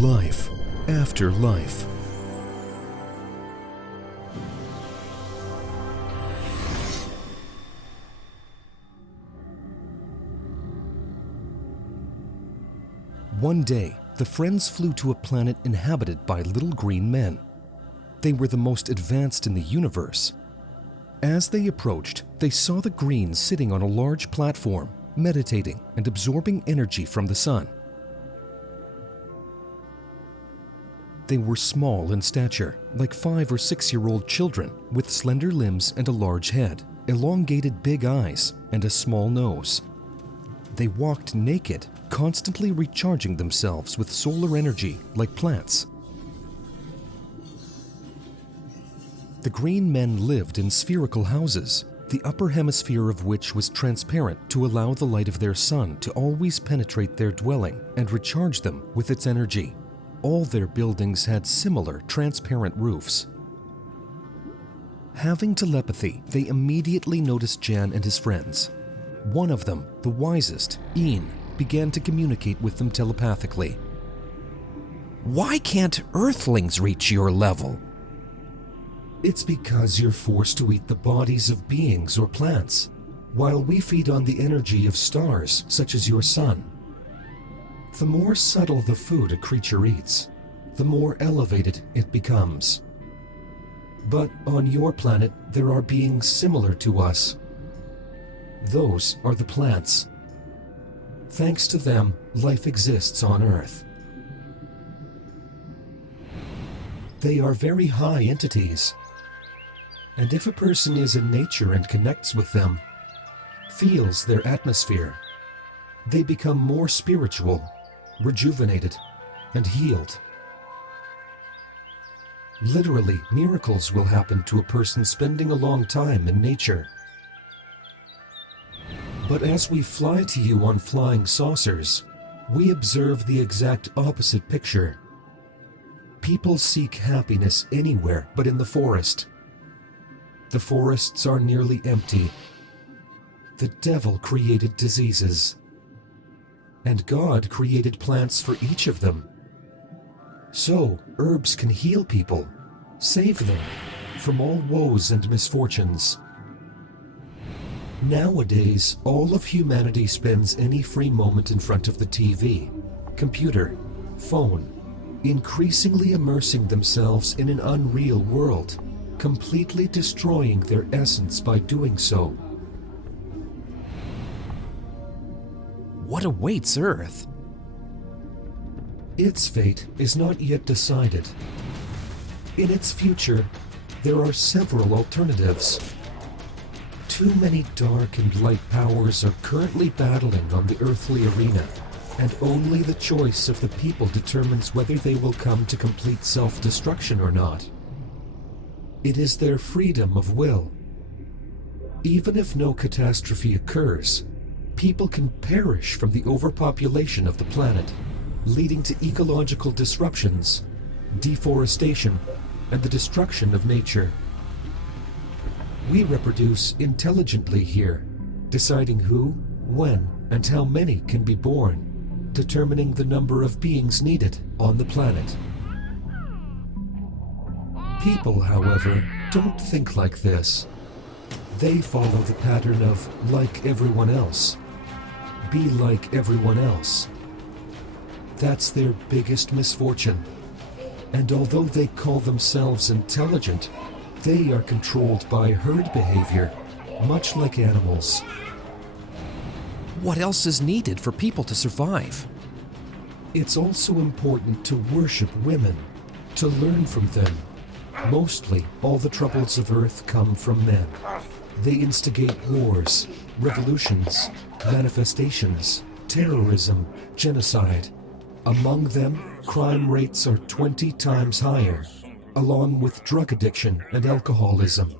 Life after life. One day, the friends flew to a planet inhabited by little green men. They were the most advanced in the universe. As they approached, they saw the Greens sitting on a large platform, meditating and absorbing energy from the sun. They were small in stature, like 5 or 6-year-old children, with slender limbs and a large head, elongated big eyes, and a small nose. They walked naked, constantly recharging themselves with solar energy like plants. The green men lived in spherical houses, the upper hemisphere of which was transparent to allow the light of their sun to always penetrate their dwelling and recharge them with its energy. All their buildings had similar transparent roofs. Having telepathy, they immediately noticed Jan and his friends. One of them, the wisest, Ian, began to communicate with them telepathically. Why can't Earthlings reach your level? It's because you're forced to eat the bodies of beings or plants, while we feed on the energy of stars such as your sun. The more subtle the food a creature eats, the more elevated it becomes. But on your planet, there are beings similar to us. Those are the plants. Thanks to them, life exists on Earth. They are very high entities. And if a person is in nature and connects with them, feels their atmosphere, they become more spiritual, rejuvenated, and healed. Literally, miracles will happen to a person spending a long time in nature. But as we fly to you on flying saucers, we observe the exact opposite picture. People seek happiness anywhere but in the forest. The forests are nearly empty. The devil created diseases. And God created plants for each of them. So, herbs can heal people, save them from all woes and misfortunes. Nowadays, all of humanity spends any free moment in front of the TV, computer, phone, increasingly immersing themselves in an unreal world, completely destroying their essence by doing so. What awaits Earth? Its fate is not yet decided. In its future, there are several alternatives. Too many dark and light powers are currently battling on the earthly arena, and only the choice of the people determines whether they will come to complete self-destruction or not. It is their freedom of will. Even if no catastrophe occurs, people can perish from the overpopulation of the planet, leading to ecological disruptions, deforestation, and the destruction of nature. We reproduce intelligently here, deciding who, when, and how many can be born, determining the number of beings needed on the planet. People, however, don't think like this. They follow the pattern of like everyone else. Be like everyone else. That's their biggest misfortune. And although they call themselves intelligent, they are controlled by herd behavior, much like animals. What else is needed for people to survive? It's also important to worship women, to learn from them. Mostly, all the troubles of Earth come from men. They instigate wars, revolutions, manifestations, terrorism, genocide. Among them, crime rates are 20 times higher, along with drug addiction and alcoholism.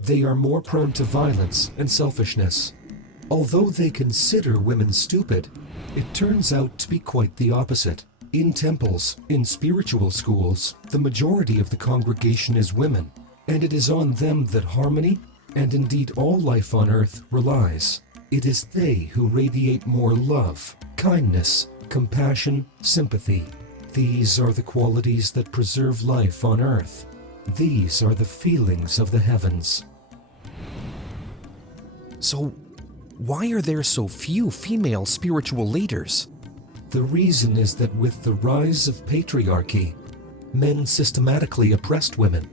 They are more prone to violence and selfishness. Although they consider women stupid, it turns out to be quite the opposite. In temples, in spiritual schools, the majority of the congregation is women, and it is on them that harmony, and indeed all life on Earth, relies. It is they who radiate more love, kindness, compassion, sympathy. These are the qualities that preserve life on Earth. These are the feelings of the heavens. So, why are there so few female spiritual leaders? The reason is that with the rise of patriarchy, men systematically oppressed women,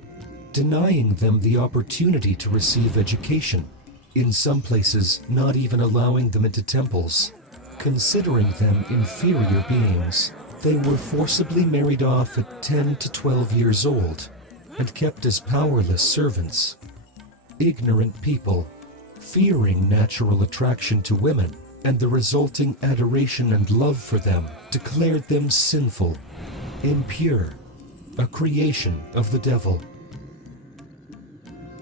denying them the opportunity to receive education, in some places not even allowing them into temples, considering them inferior beings. They were forcibly married off at 10 to 12 years old and kept as powerless servants. Ignorant people, fearing natural attraction to women and the resulting adoration and love for them, declared them sinful, impure, a creation of the devil.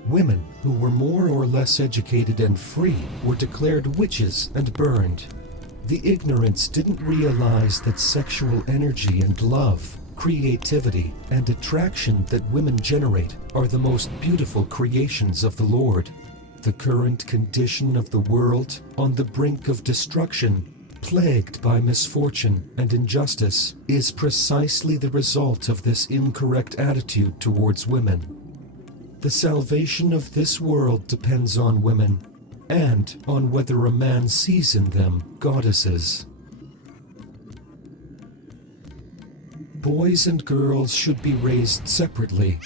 Women who were more or less educated and free were declared witches and burned. The ignorants didn't realize that sexual energy and love, creativity, and attraction that women generate are the most beautiful creations of the Lord. The current condition of the world, on the brink of destruction, plagued by misfortune and injustice, is precisely the result of this incorrect attitude towards women. The salvation of this world depends on women, and on whether a man sees in them goddesses. Boys and girls should be raised separately.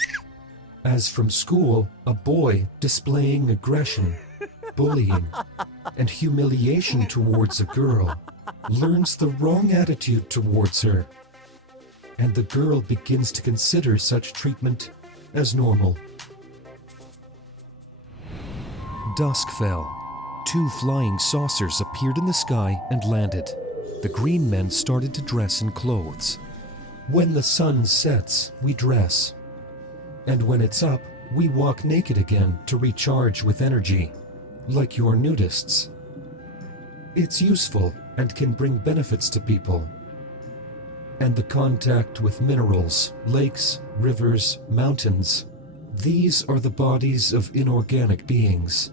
As from school, a boy displaying aggression, bullying, and humiliation towards a girl learns the wrong attitude towards her, and the girl begins to consider such treatment as normal. Dusk fell. 2 flying saucers appeared in the sky and landed. The green men started to dress in clothes. When the sun sets, we dress. And when it's up, we walk naked again to recharge with energy, like your nudists. It's useful and can bring benefits to people. And the contact with minerals, lakes, rivers, mountains, these are the bodies of inorganic beings.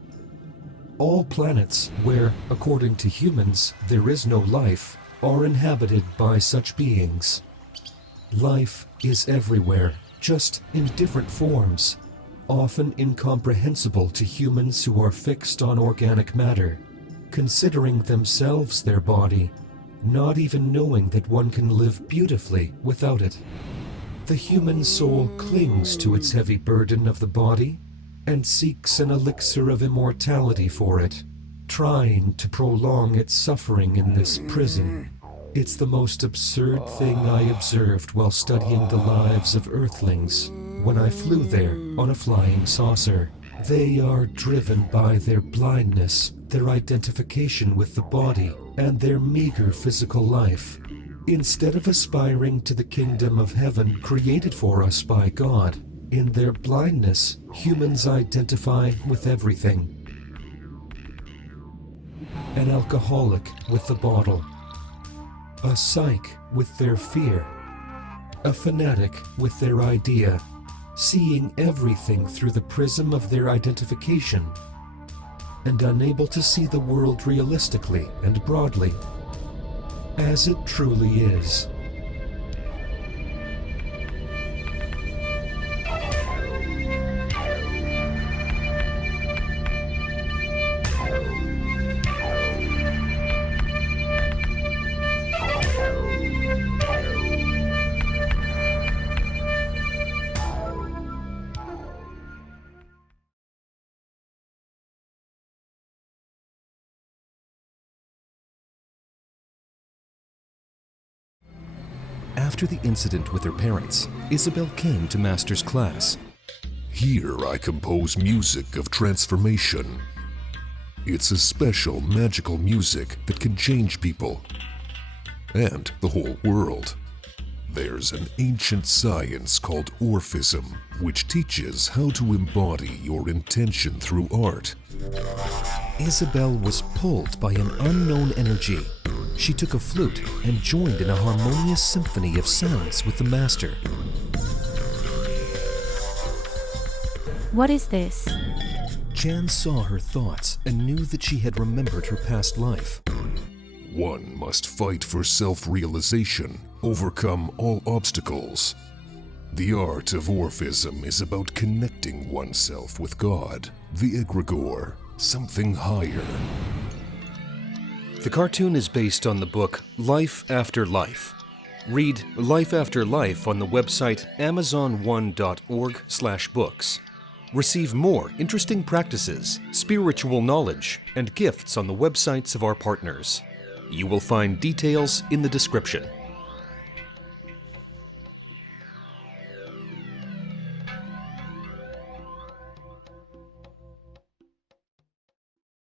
All planets where, according to humans, there is no life, are inhabited by such beings. Life is everywhere, just in different forms, often incomprehensible to humans who are fixed on organic matter, considering themselves their body, not even knowing that one can live beautifully without it. The human soul clings to its heavy burden of the body and seeks an elixir of immortality for it, trying to prolong its suffering in this prison. It's the most absurd thing I observed while studying the lives of Earthlings when I flew there on a flying saucer. They are driven by their blindness, their identification with the body, and their meager physical life. Instead of aspiring to the kingdom of heaven created for us by God, in their blindness, humans identify with everything. An alcoholic with the bottle, a psych with their fear, a fanatic with their idea, seeing everything through the prism of their identification, and unable to see the world realistically and broadly, as it truly is. After the incident with her parents, Isabel came to Master's class. Here I compose music of transformation. It's a special magical music that can change people and the whole world. There's an ancient science called Orphism, which teaches how to embody your intention through art. Isabel was pulled by an unknown energy. She took a flute and joined in a harmonious symphony of sounds with the Master. What is this? Jan saw her thoughts and knew that she had remembered her past life. One must fight for self-realization, overcome all obstacles. The art of Orphism is about connecting oneself with God, the egregore, something higher. The cartoon is based on the book Life After Life. Read Life After Life on the website amazon1.org/books. Receive more interesting practices, spiritual knowledge, and gifts on the websites of our partners. You will find details in the description.